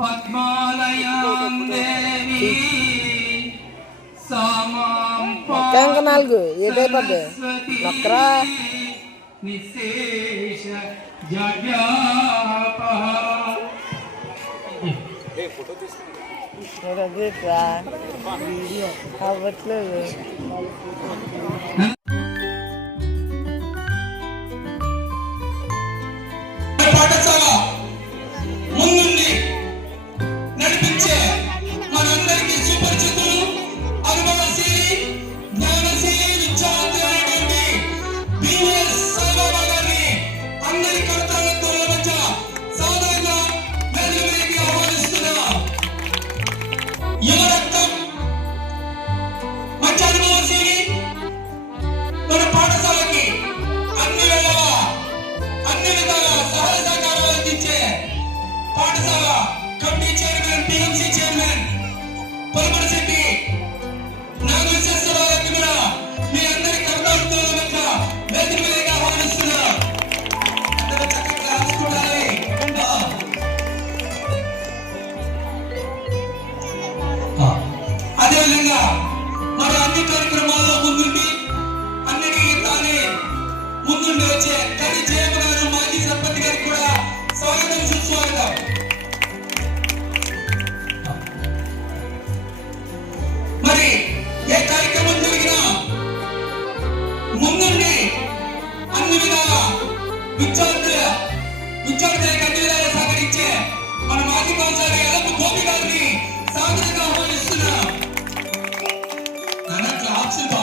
పద్మాలయం దేవి సామాం నాలుగు. ఏదైపోద్ది నక్కరా? నిశేష video. boxing.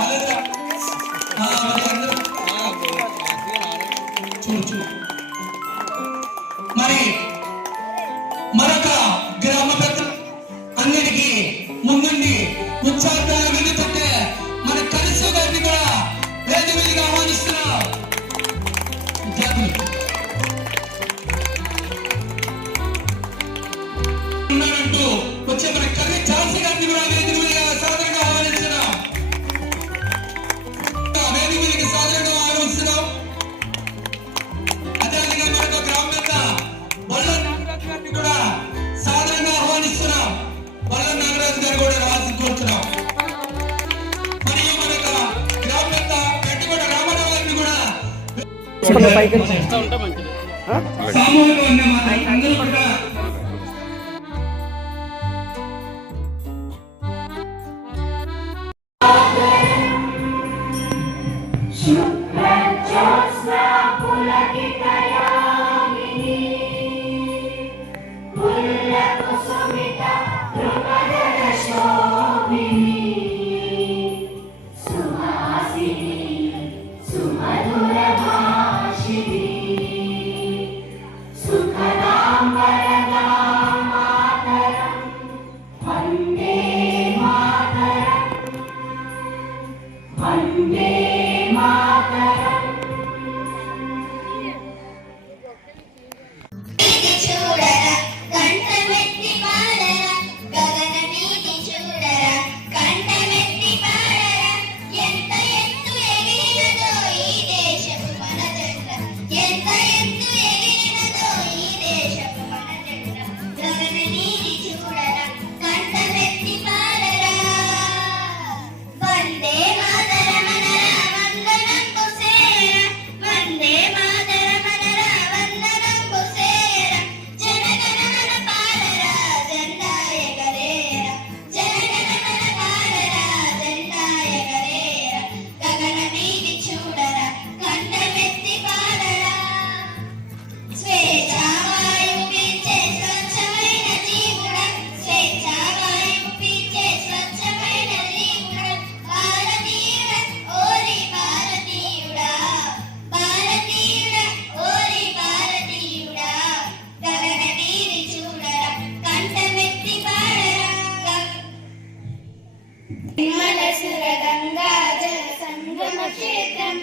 సురగంగా జల సంగమ క్షేత్రం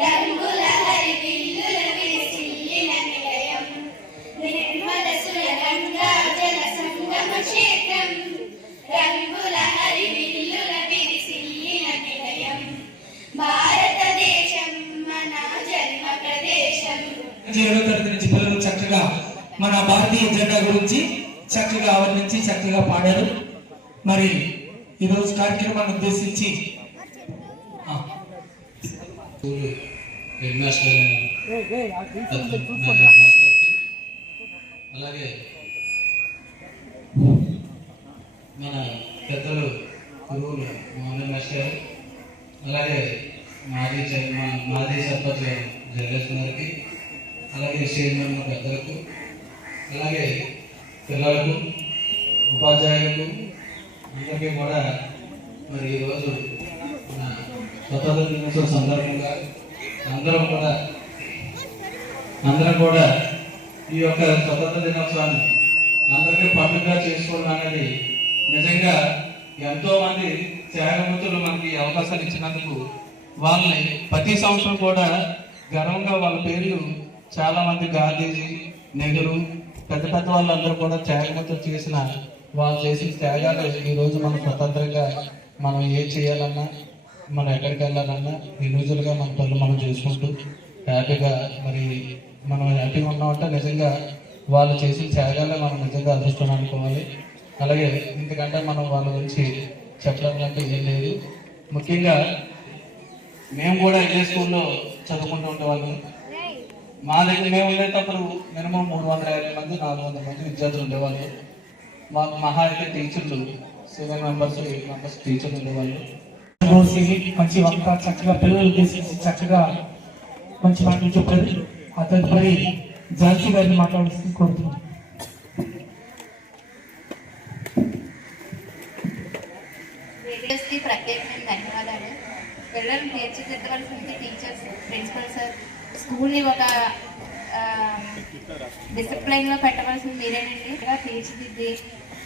రంగుల హరివిల్లుల నిలయం. నిర్మల సురగంగా జల సంగమ క్షేత్రం రంగుల హరివిల్లుల నిలయం. భారతదేశం మన జన్మ ప్రదేశం ఏడో తరగతి నుంచి పిల్లలు చక్కగా మన భారతీయ జెండా గురించి చక్కగా ఆవర్ణించి చక్కగా పాడారు. మరి ఈరోజు కార్యక్రమాన్ని ఉద్దేశించి అలాగే మన పెద్దలు గురువులు మోహన్ మాస్టర్ అలాగే మాజీ చైర్- మాజీ సర్పంచ్ జయలక్ష్మి గారికి అలాగే చైర్మన్ పెద్దలకు అలాగే పిల్లలకు ఉపాధ్యాయులకు అందరికీ కూడా మరి ఈరోజు మన స్వతంత్ర దినోత్సవం సందర్భంగా అందరం కూడా అందరం కూడా ఈ యొక్క స్వతంత్ర దినోత్సవాన్ని అందరికీ పండుగగా చేసుకోవడం అనేది నిజంగా ఎంతో మంది త్యాగమూర్తులు మనకి అవకాశాలు ఇచ్చినందుకు వాళ్ళని ప్రతి సంవత్సరం కూడా గర్వంగా వాళ్ళ పేర్లు చాలా మంది గాంధీజీ నెహ్రూ పెద్ద పెద్ద వాళ్ళందరూ కూడా త్యాగమూర్తులు చేసిన వాళ్ళు చేసిన త్యాగాలు ఈ రోజు మనం స్వతంత్రంగా మనం ఏం చేయాలన్నా మనం ఎక్కడికి వెళ్ళాలన్నా ఇండివిజువల్గా మన పనులు మనం చేసుకుంటూ హ్యాపీగా మరి మనం హ్యాపీగా ఉన్నామంటే నిజంగా వాళ్ళు చేసిన త్యాగాలే మనం నిజంగా అదృష్టం అనుకోవాలి. అలాగే ఎందుకంటే మనం వాళ్ళ గురించి చెప్పడం అంటే ఏం లేదు. ముఖ్యంగా మేము కూడా ఇదే స్కూల్లో చదువుకుంటూ ఉండేవాళ్ళం. మా దగ్గర మేము ఉండేటప్పుడు మినిమం మూడు వందల యాభై మంది నాలుగు వందల మంది విద్యార్థులు ఉండేవాళ్ళు. మాకు మహా అయితే టీచర్లు సెవెన్ మెంబర్స్ ఎయిట్ మెంబర్స్ టీచర్లు ఉండేవాళ్ళు. మంచి వక్త చక్కగా పిల్లలు ఉద్దేశించి చక్కగా మంచి మాటలు చెప్పారు. ఆ తదుపరి జాన్సీ గారిని మాట్లాడాల్సింది కోరుతున్నాను ప్రత్యేకమైన ధన్యవాదాలు. పిల్లలను తీర్చిదిద్దవలసింది టీచర్స్ ప్రిన్సిపల్ సార్ స్కూల్ని ఒక డిసిప్లైన్లో పెట్టవలసింది మీరేనండి. ఇలా తీర్చిదిద్ది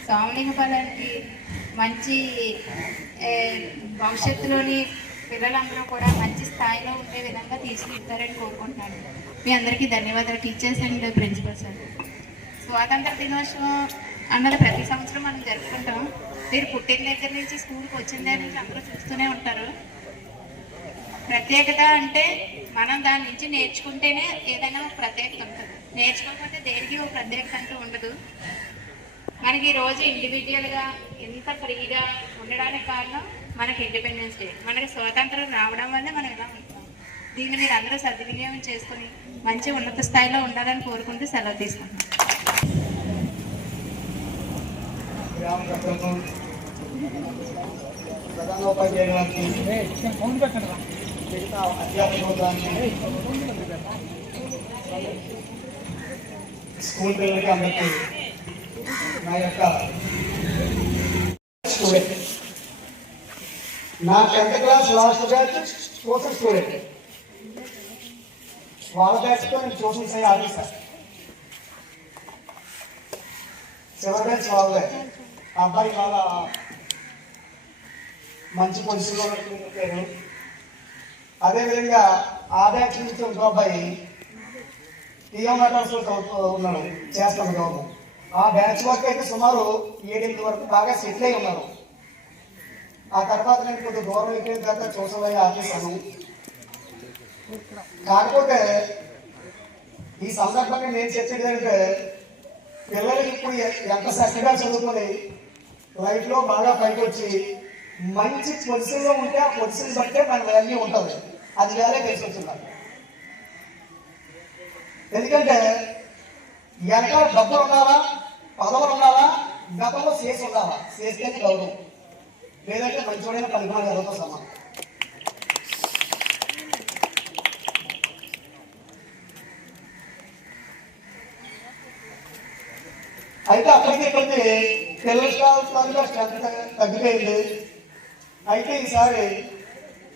సోమలింగపాలెంకి మంచి భవిష్యత్తులోని పిల్లలందరూ కూడా మంచి స్థాయిలో ఉండే విధంగా తీర్చిదిద్దారని కోరుకుంటున్నాను. మీ అందరికీ ధన్యవాదాలు. టీచర్స్ అండ్ ప్రిన్సిపల్ సార్ స్వాతంత్ర దినోత్సవం అన్నది ప్రతి సంవత్సరం మనం జరుపుకుంటాం. మీరు పుట్టిన దగ్గర నుంచి స్కూల్కి వచ్చిన దగ్గర నుంచి అందరూ చూస్తూనే ఉంటారు. ప్రత్యేకత అంటే మనం దాని నుంచి నేర్చుకుంటేనే ఏదైనా ఒక ప్రత్యేకత ఉంటుంది. నేర్చుకోకపోతే దేనికి ఒక ప్రత్యేకత అంటూ ఉండదు. మనకి ఈరోజు రోజు ఇండివిజువల్గా ఎంత ఫ్రీగా ఉండడానికి కారణం మనకి ఇండిపెండెన్స్ డే మనకి స్వాతంత్రం రావడం వల్లే మనం ఇలా ఉంటాం? దీన్ని మీరు అందరూ సద్వినియోగం చేసుకొని మంచి ఉన్నత స్థాయిలో ఉండాలని కోరుకుంటూ సెలవు తీసుకుంటాం ప్రధానోపాధ్యాయులకి మిగతా అధ్యాపక స్కూల్ పిల్లలకి అందరికీ నా యొక్క స్టూడెంట్. నా tenth class last batch tuition student. వాళ్ళ బ్యాచ్తో నేను ట్యూషన్ సై ఆఫీసర్ చివరి బ్యాచ్ వాళ్ళే ఆ అబ్బాయి చాలా మంచి పొజిషన్లో పేరు. అదేవిధంగా ఆ బ్యాచ్ నుంచి ఇంకో అబ్బాయి టీఎం ఉన్నాడు చేస్తాను జాబ్ ఆ బ్యాచ్ వర్క్ అయితే సుమారు ఏడెనిమిది వరకు బాగా సెటిల్ అయి ఉన్నారు. ఆ తర్వాత నేను కొద్దిగా దూరం వెళ్ళిన తర్వాత చూసలయ్యి ఆపేశాను కాకపోతే ఈ సందర్భంగా నేను చెప్పేది ఏంటంటే పిల్లలకి ఇప్పుడు ఎంత చక్కగా చదువుకొని లైఫ్లో బాగా పైకి వచ్చి మంచి పొజిషన్లో ఉంటే ఆ పొజిషన్ బట్టే మన వాల్యూ ఉంటుంది. అది వేరే తెలిసి వచ్చింది ఎందుకంటే ఎంత డబ్బులు ఉండాలా పదవులు ఉండాలా గతంలో చేసి ఉండాలా? చేస్తేనే గౌరవం లేదంటే మంచివాడైన పనికిమాలి ఎవరితో సమానం? అయితే అప్పటికే కొంచెం పిల్లల స్ట్రెంత్ తగ్గిపోయింది. అయితే ఈసారి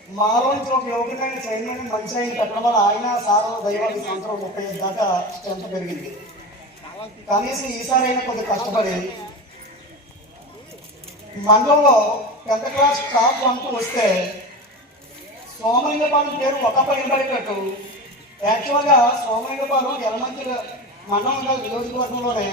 మాలోంచి ఒక యోగ్యమైన చైర్మన్ మంచి ఆయన పెట్టడం వల్ల ఆయన సార్ దైవానికి సంవత్సరం ముప్పై ఐదు దాకా స్ట్రెంత్ పెరిగింది. కనీసం ఈసారి అయినా కొద్దిగా కష్టపడి మండలంలో పెద్ద క్లాస్ టాప్ వన్కు వస్తే సోమలింగపాలెం పేరు ఒక పడినట్టు యాక్చువల్గా సోమలింగపాలెం ఎలమంచి మండలం నియోజకవర్గంలోనే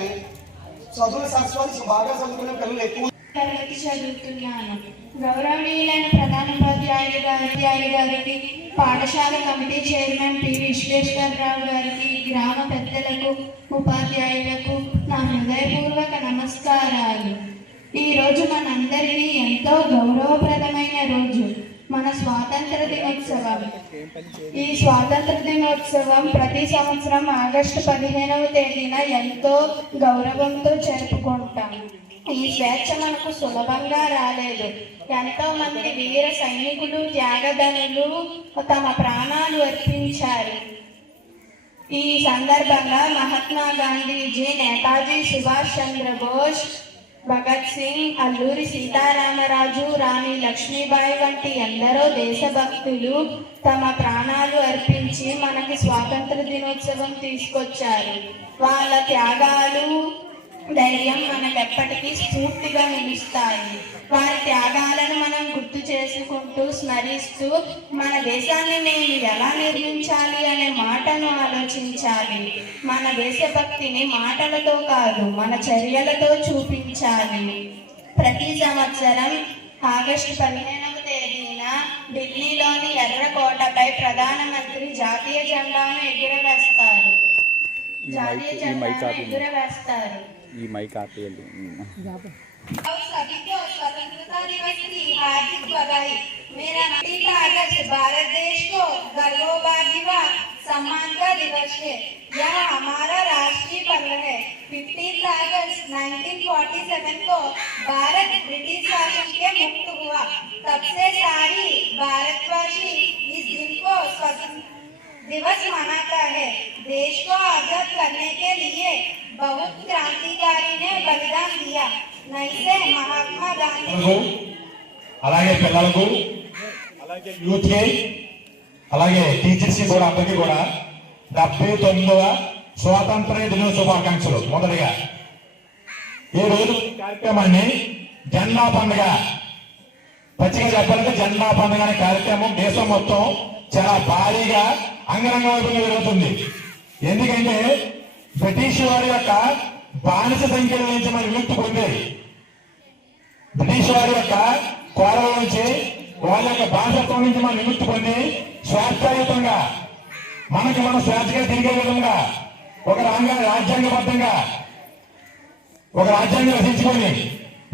చదువులు సరస్వతి బాగా చదువుకునే పిల్లలు ఎక్కువ తరగతి చదువుతున్నాను. గౌరవనీయులైన ప్రధానోపాధ్యాయులు గారి గారికి పాఠశాల కమిటీ చైర్మన్ పి. విశ్వేశ్వరరావు గారికి గ్రామ పెద్దలకు ఉపాధ్యాయులకు నా హృదయపూర్వక నమస్కారాలు. ఈ రోజు మనందరికీ ఎంతో గౌరవప్రదమైన రోజు మన స్వాతంత్ర దినోత్సవం. ఈ స్వాతంత్ర దినోత్సవం ప్రతి సంవత్సరం ఆగస్టు పదిహేనవ తేదీన ఎంతో గౌరవంతో జరుపుకుంటాం. ఈ స్వేచ్ఛ మనకు సులభంగా రాలేదు. ఎంతో మంది వీర సైనికులు త్యాగధనులు తమ ప్రాణాలు అర్పించారు. ఈ సందర్భంగా మహాత్మా గాంధీజీ నేతాజీ సుభాష్ చంద్రబోస్ భగత్ సింగ్ అల్లూరి సీతారామరాజు రాణి లక్ష్మీబాయి వంటి ఎందరో దేశభక్తులు తమ ప్రాణాలు అర్పించి మనకి స్వాతంత్ర దినోత్సవం తీసుకొచ్చారు. వాళ్ళ త్యాగాలు ధైర్యం మనకెప్పటికీ స్ఫూర్తిగా నిలుస్తాయి. వారి త్యాగాలను మనం గుర్తు చేసుకుంటూ స్మరిస్తూ మన దేశాన్ని మేము ఎలా నిర్మించాలి అనే మాటను ఆలోచించాలి. మన దేశభక్తిని మాటలతో కాదు మన చర్యలతో చూపించాలి. ప్రతి సంవత్సరం ఆగస్టు పదిహేనవ తేదీన ఢిల్లీలోని ఎర్రకోటపై ప్రధానమంత్రి జాతీయ జెండాను ఎగురవేస్తారు. జాతీయ జెండాను ఎగురవేస్తారు. ಈ दिवस का है। यह हमारा राष्ट्रीय पर्व है। फिफ्टीन अगस्त 1947 को भारत मुक्त हुआ। तब से सारी भारतवासी इस दिन को स्वतंत्र दिवस मनाता है देश को आजाद करने के लिए बहुत क्रांतिकारी ने बलिदान दिया नहीं से महात्मा गांधी అలాగే పిల్లలకు అలాగే యూత్ కి అలాగే టీచర్స్ కూడా అందరికీ కూడా డెబ్బై తొమ్మిదవ స్వాతంత్ర దిన శుభాకాంక్షలు మొదటిగా ఈ రోజు ఈ కార్యక్రమాన్ని జెండా పండుగ పచ్చిగా చెప్పాలంటే జెండా పండుగ అనే కార్యక్రమం దేశం మొత్తం చాలా భారీగా అంగరంగ జరుగుతుంది. ఎందుకంటే బ్రిటిష్ వారి యొక్క బానిస సంఖ్యల నుంచి మనం విముక్తి పొందేది బ్రిటిష్ వారి యొక్క కోరల నుంచి వాళ్ళ యొక్క బానిసత్వం నుంచి మనం విముక్తి పొంది స్వేచ్ఛాయుతంగా మనకి మనం స్వేచ్ఛగా తిరిగే విధంగా ఒక రాంగ రాజ్యాంగబద్ధంగా ఒక రాజ్యాంగం రచించుకొని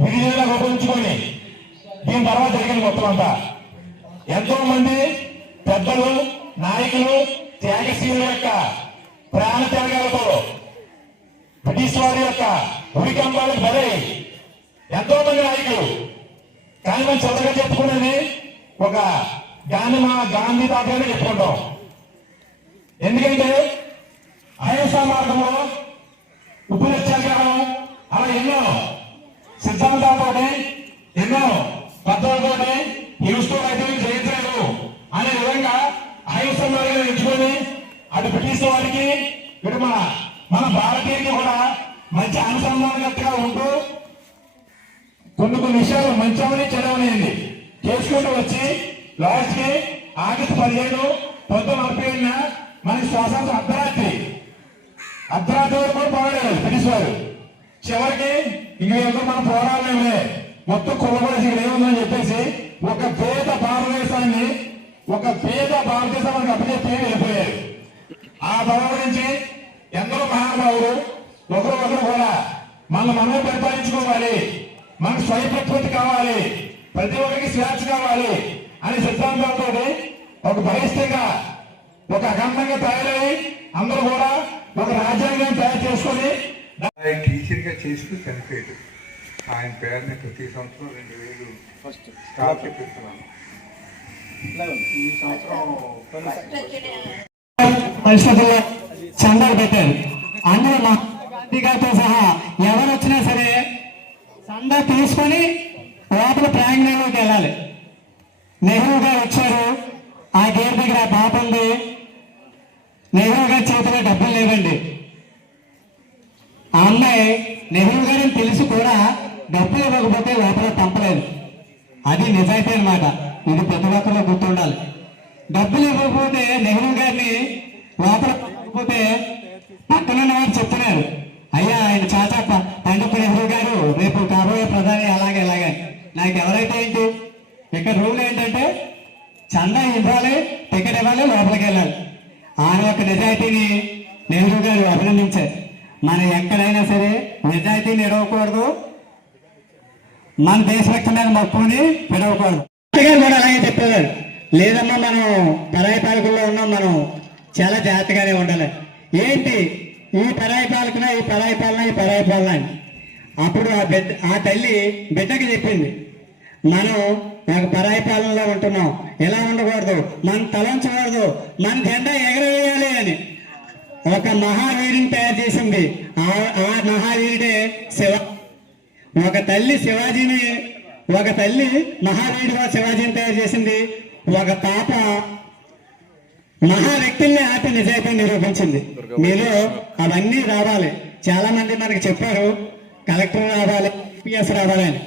విధిగా ఉపయోగించుకొని దీని తర్వాత జరిగింది మొత్తం అంతా. ఎంతో మంది పెద్దలు నాయకులు త్యాగశీల యొక్క ప్రాణ త్యాగాలతో బ్రిటిష్ వారి యొక్క ఉరికంబాలకు బలై ఎంతో మంది నాయకులు. కానీ మనం చదువుగా చెప్పుకునేది ఒక గాంధీ మా గాంధీ తాతగానే చెప్పుకుంటాం. ఎందుకంటే అహింసా మార్గంలో ఉప్పు సత్యాగ్రహం అలా ఎన్నో సిద్ధాంతాలతోటి ఎన్నో పద్ధతులతోటి హింసతో అయితే జయించలేదు అనే విధంగా అహింస మార్గాన్ని ఎంచుకొని అటు బ్రిటిష్ వారికి ఇటు మన మన భారతీయులకి కూడా మంచి అనుసంధానకర్తగా ఉంటూ కొన్ని కొన్ని విషయాలు మంచమని చెడవనేది చేసుకుంటూ వచ్చి లాస్ట్కి ఆగస్టు పదిహేడు పంతొమ్మిది నలభై ఏడున మనకి స్వాతంత్రం అర్ధరాత్రి. అర్ధరాత్రి వరకు కూడా పోరాడారు బ్రిటిష్ వారు. చివరికి ఇంక మనం పోరాడలేములే. మొత్తం కులబడేసి ఇక్కడ ఏముందని చెప్పేసి ఒక పేద భారతదేశాన్ని ఒక పేద భారతదేశానికి అప్పచెప్పి వెళ్ళిపోయారు. ఆ భావం నుంచి ఎందరో మహానుభావులు ఒకరు ఒకరు కూడా మన మనం పరిపాలించుకోవాలి. మనకు స్వయం ప్రకృతి కావాలి. ప్రతి ఒక్కరికి స్వేచ్ఛ కావాలి అనే సిద్ధాంతాలతో ఒక బహిష్టంగా ఒక అఖండంగా తయారై అందరూ కూడా ఒక రాజ్యాంగం తయారు చేసుకొని ఆయన టీచర్గా చేస్తూ చనిపోయాడు. ఆయన పేరుని ప్రతి సంవత్సరం రెండు వేలు ఫస్ట్ స్టార్ట్ చెప్తున్నాను ఈ సంవత్సరం పరిషత్తులో చందాలు పెట్టారు. అందులో గాంధీ గారితో సహా ఎవరు వచ్చినా సరే చందా తీసుకొని లోపల ప్రాంగణంలోకి వెళ్ళాలి. నెహ్రూ గారు వచ్చారు. ఆ గేట్ దగ్గర ఆ పాప ఉంది. నెహ్రూ గారి చేతిలో డబ్బులు లేవండి. ఆ అమ్మాయి నెహ్రూ గారిని తెలిసి కూడా డబ్బులు ఇవ్వకపోతే లోపల పంపలేదు. అది నిజాయితీ అన్నమాట. ఇది ప్రతి ఒక్కరిలో గుర్తుండాలి. డబ్బులు ఇవ్వకపోతే నెహ్రూ గారిని లోపల పంపకపోతే పక్కనున్న వారు చెప్తున్నారు. అయ్యా ఆయన చాచా పండప్ప నెహ్రూ గారు రేపు కాబోయే ప్రధాని అలాగే అలాగే నాకు ఎవరైతే ఏంటి? ఇక్కడ రూల్ ఏంటంటే చందా ఇవ్వాలి టికెట్ ఇవ్వాలి లోపలికి వెళ్ళాలి. ఆయన యొక్క నిజాయితీని నెహ్రూ గారు అభినందించారు. మనం ఎక్కడైనా సరే నిజాయితీని ఇవ్వకూడదు మన దేశభక్తి మీద మొక్కుని విడవకూడదు గారు కూడా అలాగే చెప్పేవారు. లేదమ్మా మనం పరాయి పాలకుల్లో ఉన్నాం మనం చాలా జాగ్రత్తగానే ఉండాలి. ఏంటి? ఈ పరాయి పాలకున ఈ పరాయి పాలన ఈ పరాయి పాలన అని. అప్పుడు ఆ బిడ్డ ఆ తల్లి బిడ్డకి చెప్పింది మనం ఒక పరాయి పాలనలో ఉంటున్నాం. ఎలా ఉండకూడదు? మనం తలంచకూడదు. మన జెండా ఎగరవేయాలి అని. ఒక మహావీరుని తయారు చేసింది. ఆ ఆ మహావీరుడే శివ ఒక తల్లి శివాజీని ఒక తల్లి మహావీరుగా శివాజీని తయారు చేసింది. ఒక పాప మహా వ్యక్తుల్ని ఆపి నిజాయితీ నిరూపించింది. మీలో అవన్నీ రావాలి. చాలా మంది మనకి చెప్పారు కలెక్టర్ రావాలి పిఎస్ రావాలి అని.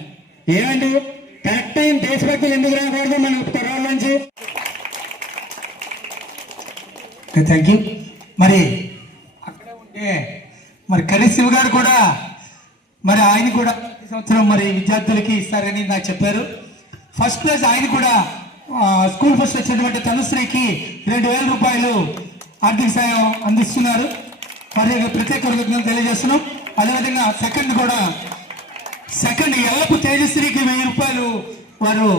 ఏమండి? కరెక్ట్ టైం దేశభక్తులు ఎందుకు రాకూడదు మన కుర్రాళ్ళ నుంచి? థ్యాంక్ యూ మరి అక్కడే ఉంటే మరి కలి గారు కూడా మరి ఆయన కూడా ప్రతి సంవత్సరం మరి విద్యార్థులకి ఇస్తారని నాకు చెప్పారు. ఫస్ట్ ప్లేస్ ఆయన కూడా స్కూల్ ఫస్ట్ వచ్చినటువంటి తనుశ్రీకి రెండు వేల రూపాయలు ఆర్థిక సాయం అందిస్తున్నారు. మరి ప్రత్యేక కృతజ్ఞతలు తెలియజేస్తున్నాం. అదేవిధంగా సెకండ్ కూడా సెకండ్ ఎల్లపు తేజశ్రీకి వెయ్యి రూపాయలు వారు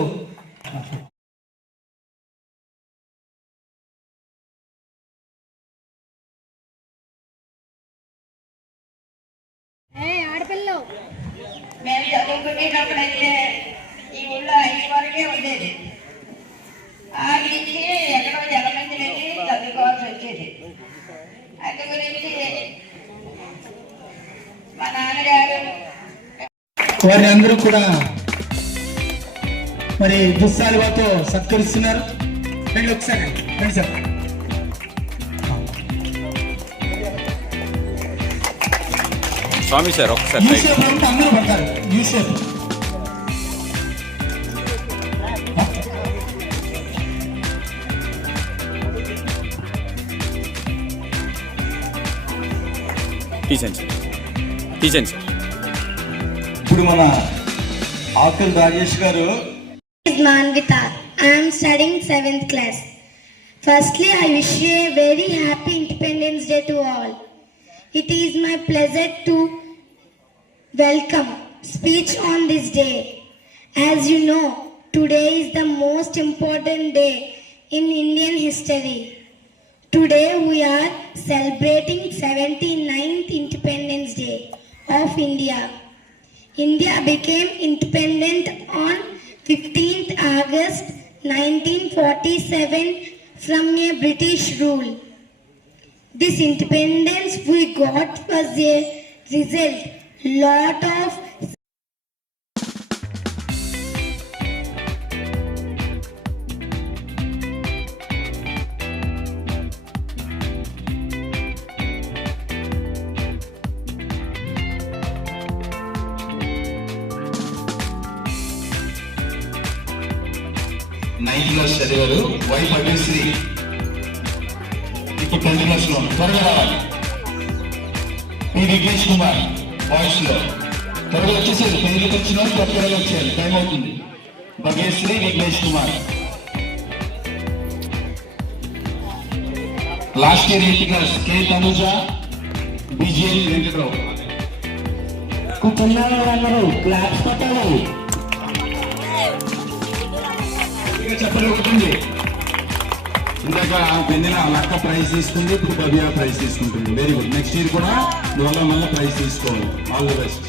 మేము చదువుకునేటప్పుడైతే ఈ ఊళ్ళో ఐదు వరకే ఉండేది ఆ నుంచి ఎక్కడో జలమంది వెళ్ళి చదువుకోవాల్సి వచ్చేది అందు గురించి మా నాన్నగారు వారిని అందరూ కూడా మరి దుస్సాలువాతో సత్కరిస్తున్నారు. రండి ఒకసారి రండి సార్. స్వామి సార్ ఒకసారి యూ షేప్ అంటే అందరూ పడతారు. యూ షేప్ తీసేయండి సార్. తీసేయండి sir. ఇప్పుడు మన ఆకుల్ రాజేష్ గారు is Manvita. I am studying 7th class. Firstly, I wish you a very happy Independence Day to all. It is my pleasure to welcome speech on this day. As you know, today is the most important day in Indian history. Today we are celebrating 79th Independence Day of India. Became independent on 15th August 1947 from a British rule. This independence we got was a result lot of ఇప్పుడు tenth క్లాస్లో త్వరగా రావాలి P Vignesh Kumar బాయ్స్లో త్వరగా వచ్చేసేది పెళ్ళికి వచ్చిన వాళ్ళు త్వర- త్వరగా వచ్చేయాలి టైం అవుతుంది Bhageshri Vignesh Kumar last year eighth class K Tanuja BGL Venkatrao కూర్చున్న వాళ్ళందరూ క్లాప్స్ కొట్టాలి ఇంకా చెప్పండి ఒకటి ఇందాక వెన్నెల లక్క ప్రైజ్ తీసుకుంది ఇప్పుడు భవ్య ప్రైజ్ తీసుకుంటుంది. వెరీ గుడ్ నెక్స్ట్ ఇయర్ కూడా నువ్వు మళ్ళీ ప్రైజ్ తీసుకోవాలి. ఆల్ ది బెస్ట్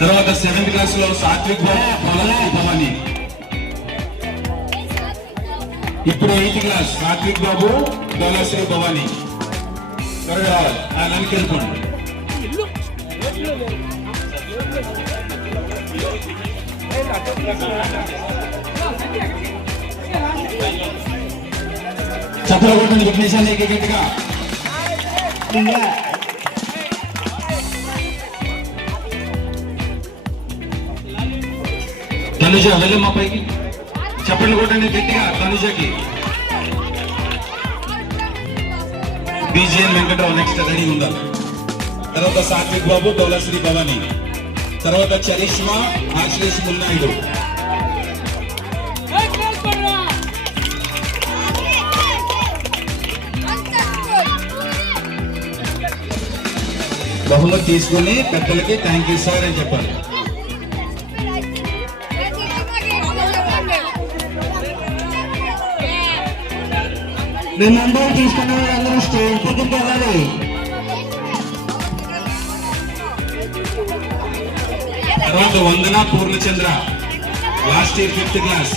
తర్వాత సెవెంత్ క్లాస్లో సాత్విక్ బాబు భవాని. ఇప్పుడు ఎయిత్ క్లాస్ సాత్విక్ బాబు దళశ్రీ భవాని. త్వరగా రావాలి ఆ నన్ను వెళ్ళిపోండి చప్పలు కొట్టండి విఘ్నేశాన్ని గట్టిగా తనుజ వెళ్ళమ్మా పైకి. చప్పట్లు కొట్టండి గట్టిగా తనుజకి బీజేఎన్ వెంకట్రావు నెక్స్ట్ రెడీ ఉందా తర్వాత సాత్విక్ బాబు డోలశ్రీ భవాని. తర్వాత చరిష్మా ఆశ్లేష్ మున్నాయుడు. బహుమతి తీసుకుని పెద్దలకి థ్యాంక్ యూ సార్ అని చెప్పాలి. మేమందరం తీసుకున్న వాళ్ళందరూ స్టేజ్ దగ్గరికి వెళ్ళాలి. తర్వాత Vandana Purnachandra. Last year fifth class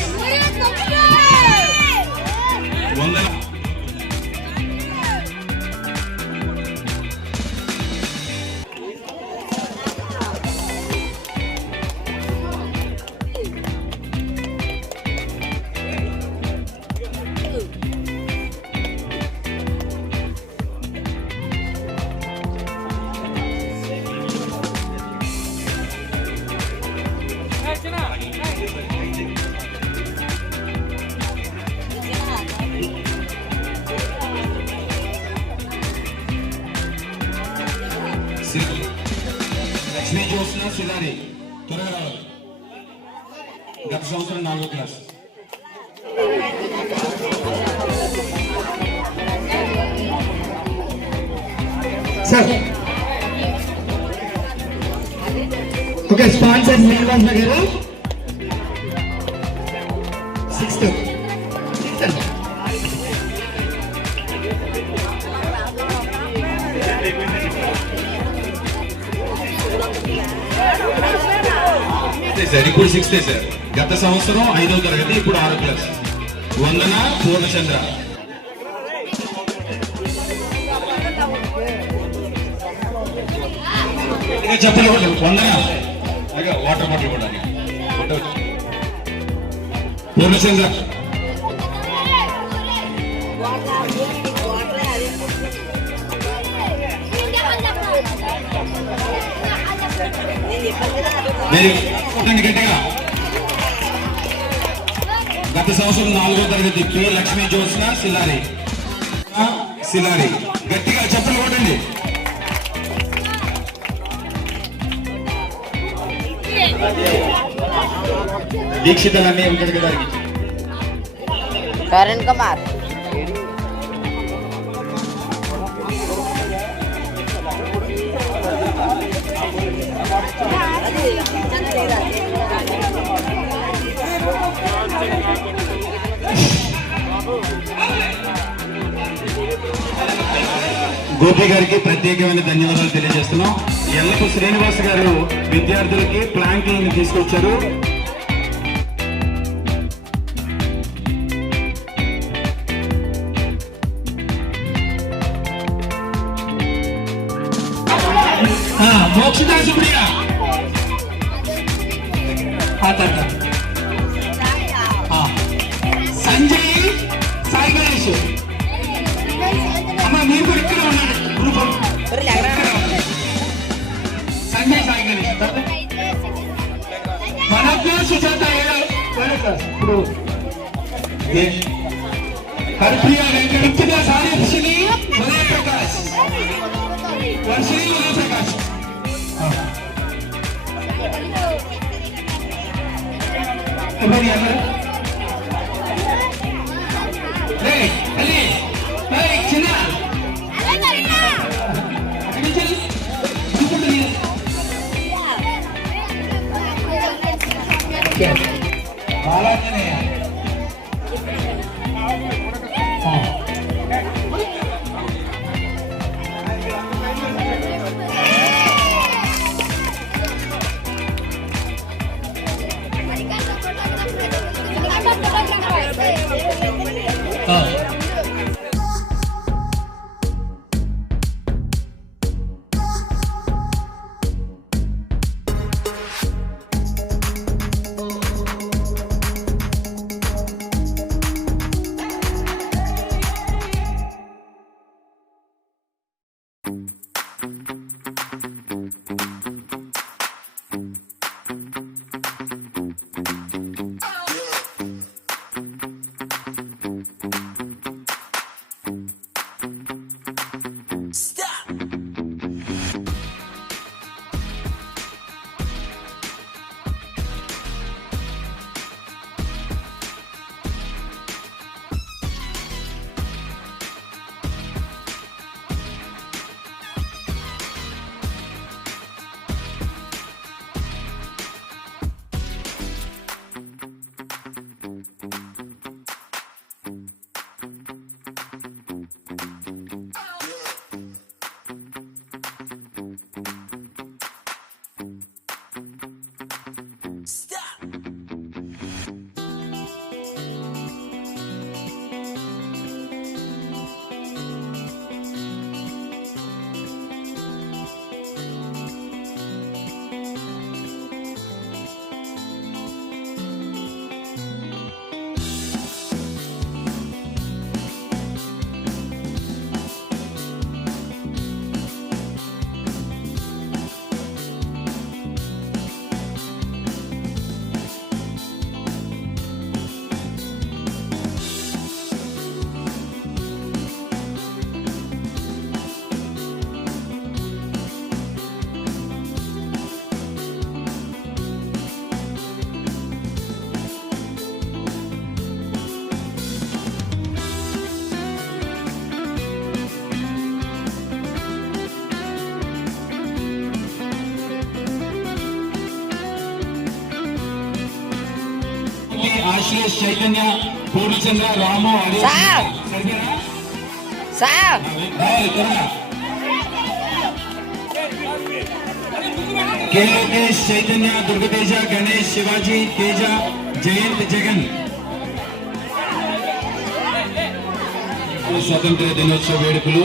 Lakshmi Sidari త్వరగా రావాలి. గత సంవత్సరం నాలుగో class. Sir. Okay sponsor Srinivas garu sir ఇప్పుడు సిక్స్త్ సార్. గత సంవత్సరం ఐదో తరగతి ఇప్పుడు ఆరో క్లాస్. వందన పూర్ణచంద్ర. ఇంకా చెప్పలు కూడా వందన వాటర్ బాటిల్ కూడా పూర్ణచంద్ర. గట్టిగా. గత సంవత్సరం నాలుగో తరగతి కే లక్ష్మీ జ్యోత్స్న సిల్లారి ఆ, సిల్లారి గట్టిగా చెప్పలు కొట్టండి. దీక్షితలన్నీ ఒకటికి దానికి కరణ్ కుమార్. గోపి గారికి ప్రత్యేకమైన ధన్యవాదాలు తెలియజేస్తున్నాం. ఎల్లపు శ్రీనివాస్ గారు విద్యార్థులకి ప్లాంకింగ్ తీసుకొచ్చారు. ఆ, మోక్షిత సుప్రియ ఆ తర్వాత. సంజయ్ సాయి గణేష్ తర్వాత. మనకు సుజాత ఏడో ఏడో క్లాస్. വളങ്ങനെ ఆశ్లేష్ చైతన్య పూర్ణచంద్ర రాము హరి సార్. కే లోకేష్ చైతన్య దుర్గతేజ గణేష్ శివాజీ తేజ జయంత్ జగన్. స్వతంత్ర దినోత్సవ వేడుకలు.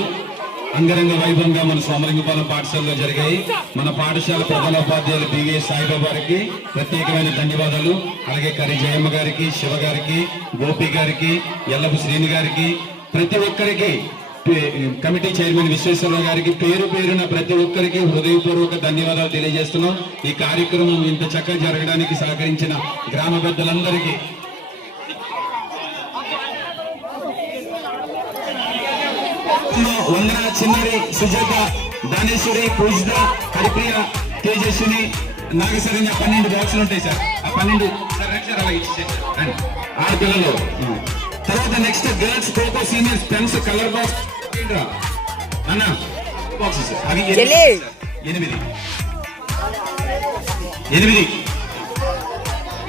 అంగరంగ వైభవంగా మన సోమలింగపాలెం పాఠశాలలో జరిగాయి. మన పాఠశాల ప్రధానోపాధ్యాయులు బివి సాయిబాబా గారికి ప్రత్యేకమైన ధన్యవాదాలు. అలాగే కరి జయమ్మ గారికి శివ గారికి గోపి గారికి ఎల్లపు శ్రీని గారికి ప్రతి ఒక్కరికి కమిటీ చైర్మన్ విశ్వేశ్వరరావు గారికి పేరు పేరున ప్రతి ఒక్కరికి హృదయపూర్వక ధన్యవాదాలు తెలియజేస్తున్నాం. ఈ కార్యక్రమం ఇంత చక్కగా జరగడానికి సహకరించిన గ్రామ పెద్దలందరికీ వందన చిన్నారి సుజాత దానేశ్వరి పూజిత హరిప్రియ తేజస్విని నాగశరణ్య పన్నెండు బాక్సులు ఉంటాయి సార్. ఆ పన్నెండు సార్ సార్ అలా ఇచ్చేసారు ఆడపిల్లలు తర్వాత next girls kho kho seniors pens colour box అన్న బాక్సెస్ అవి ఎనిమిది. ఎనిమిది.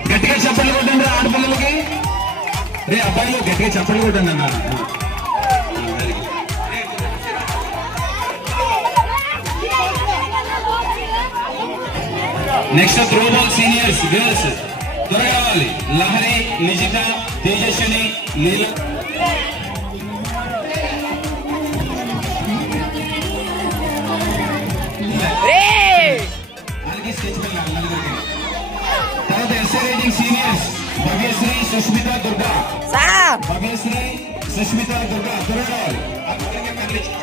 గట్టిగా చప్పట్లు కొట్టండి రా ఆడపిల్లలకి. రే అబ్బాయిలు గట్టిగా చప్పట్లు కొట్టండి అన్న. నెక్స్ట్ త్రోబాల్ సీనియర్స్ గర్ల్స్ త్వరగా రావాలి లహరి నిజిత తేజస్విని నీల రే వాళ్ళకి స్కెచ్ పెన్ కావాలి, నలుగురికి. తర్వాత SA writing seniors Bhavyashri Sushmita Durga sir Bhavyashri Sushmita Durga త్వరగా రావాలి ఆ పక్కకి పెన్లు ఇచ్చి.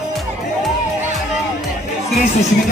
శ్రీ సుష్మిత